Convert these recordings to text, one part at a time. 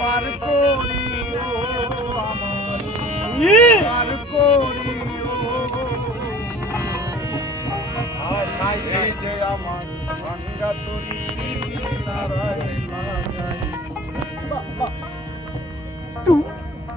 পার করিও আমার পার করিও আশায় যে আমার ভাঙ্গা তরি নারায়ণ নারায়ণ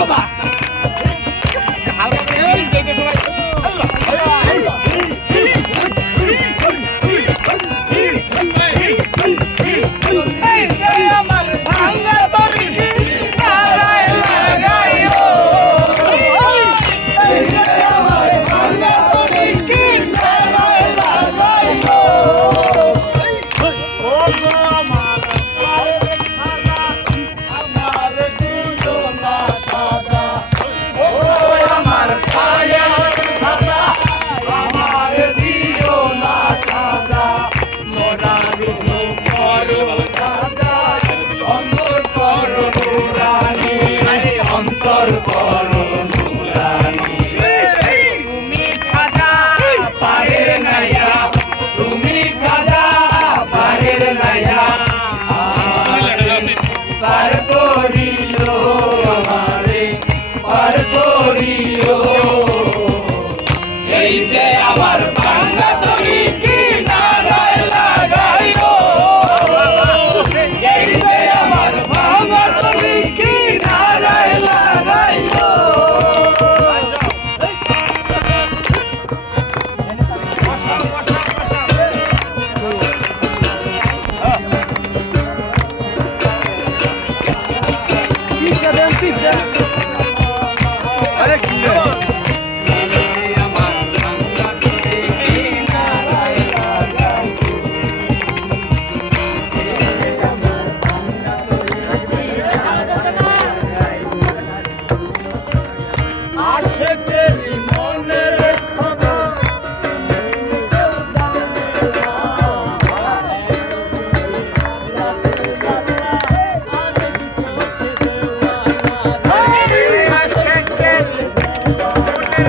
বাবা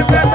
Everybody.